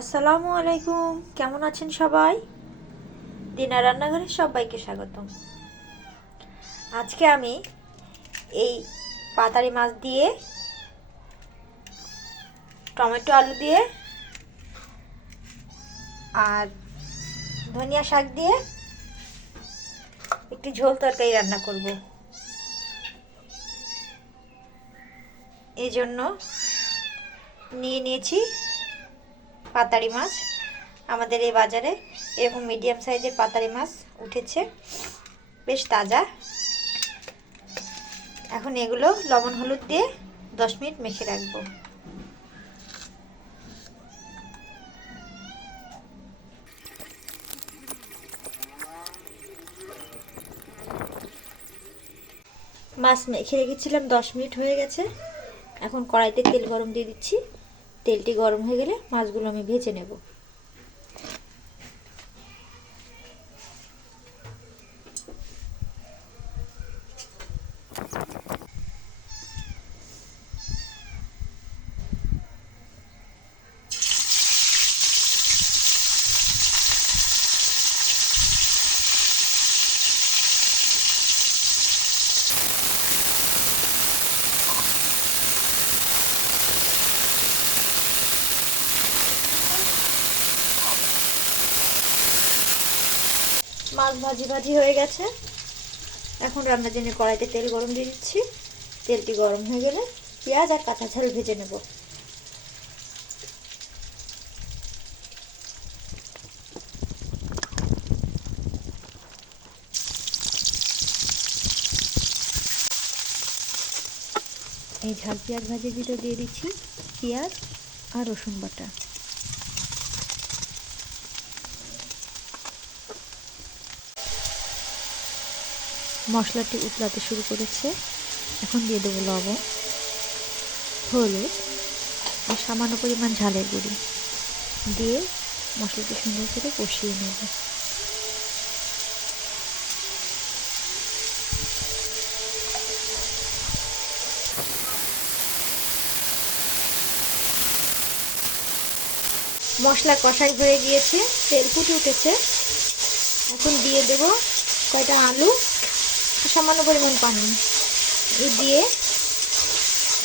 আসসালামু আলাইকুম। কেমন আছেন সবাই? দিনা রান্নাঘরে সবাইকে স্বাগতম। আজকে আমি এই পাতারি মাছ দিয়ে, টমেটো আলু দিয়ে, আর ধনিয়া শাক দিয়ে একটি ঝোল তরকারি রান্না করব। এই জন্য নিয়ে নিয়েছি পাতারি মাছ আমাদের এই বাজারে এরকম মিডিয়াম সাইজের পাতারি মাছ উঠেছে। বেশ তাজা। এখন এগুলো লবণ হলুদ দিয়ে দশ মিনিট মেখে রাখব। মাছ মেখে রেখেছিলাম, দশ মিনিট হয়ে গেছে। এখন কড়াইতে তেল গরম দিয়ে দিচ্ছি। তেলটি গরম হয়ে গেলে মাছগুলো আমি ভেজে নেব। মাছ ভাজি ভাজি হয়ে গেছে। এখন রান্নার জন্য কড়াইতে তেল গরম দিয়ে দিচ্ছি। তেলটি গরম হয়ে গেলে পেঁয়াজ আর কাঁচা ঝাল ভেজে নেব। এই ঝাল পেঁয়াজ ভিতর দিয়ে দিচ্ছি পেঁয়াজ আর রসুন বাটা। মশলাটি উতলাতে শুরু করেছে। এখন দিয়ে দেবো লবণ, হলুদ আর সামান্য পরিমাণ ঝালের গুঁড়ি। দিয়ে মশলাটি সুন্দর করে কষিয়ে নেব। মশলা কষাই হয়ে গিয়েছে, তেল ফুটে উঠেছে। এখন দিয়ে দেব কয়টা আলু। সামান্য পরিমাণ পানি দিয়ে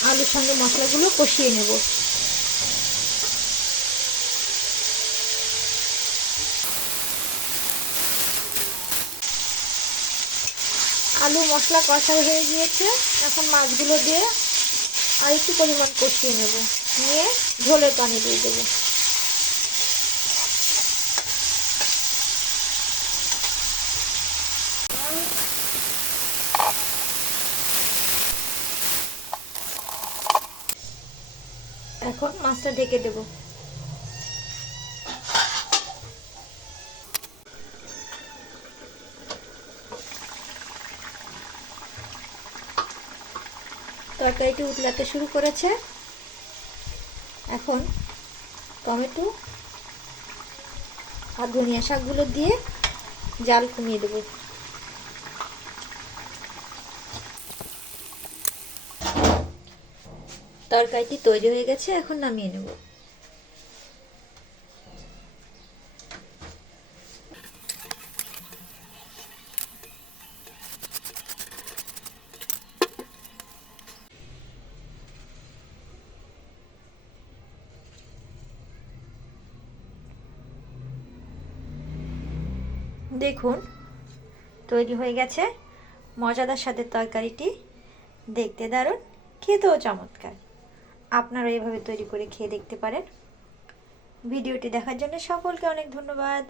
আলুর সঙ্গে মশলাগুলো কষিয়ে নেব। আলু মশলা কষা হয়ে গিয়েছে, এখন মাছগুলো দিয়ে আর একটু পরিমাণ কষিয়ে নেব। নিয়ে ঝোলের পানি দিয়ে দেবো। এখন মাছটা ঢেকে দেব। তরকারিটি উতলাতে শুরু করেছে। এখন টমেটো আর ধনিয়া শাকগুলো দিয়ে জাল কমিয়ে দেবো। তরকারিটি তৈরি হয়ে গেছে, এখন নামিয়ে নেব। দেখুন, তৈরি হয়ে গেছে। মজাদার স্বাদের তরকারিটি। দেখতে দারুণ, খেতেও চমৎকার। আপনারা এভাবে তৈরি করে খেয়ে দেখতে পারেন। ভিডিওটি দেখার জন্য সকলকে অনেক ধন্যবাদ।